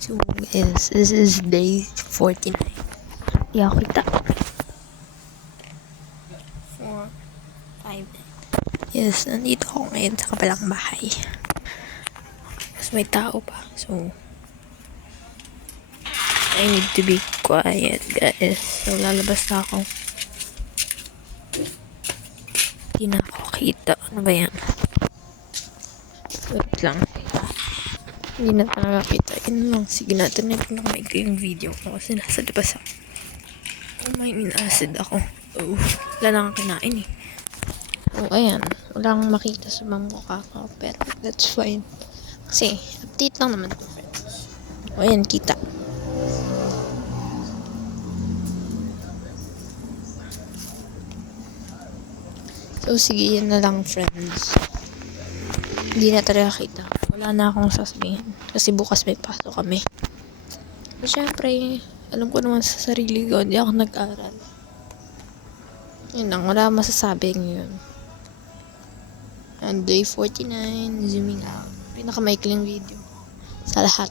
So guys, this is day 49. Di ako kita. 4, 5. Yes, nandito ako ngayon sa kapalang bahay. Mas may tao pa. So, I need to be quiet, guys. So, lalabas na ako. Hindi na ako kita. Ano ba yan? Wait lang. Hindi na talaga kita. Yun lang. Sige natin na ito na maikli yung video ko kasi nasa labas ako. Oh my, in-acid ako. Oh, wala nang kinain eh. Oh, ayan. Walang makita sa mga mukha ko. Pero that's fine. Kasi, update lang naman ito, friends. Oh, ayan, kita. So, sige, yun na lang, friends. Hindi na talaga kita. Wala na akong sasabihin. Kasi bukas may pasok kami. So, syempre, alam ko naman sa sarili ko, hindi ako nag-aral. Yun lang, wala masasabi ngayon. And day 49, zooming out. Pinakamaikling video sa lahat.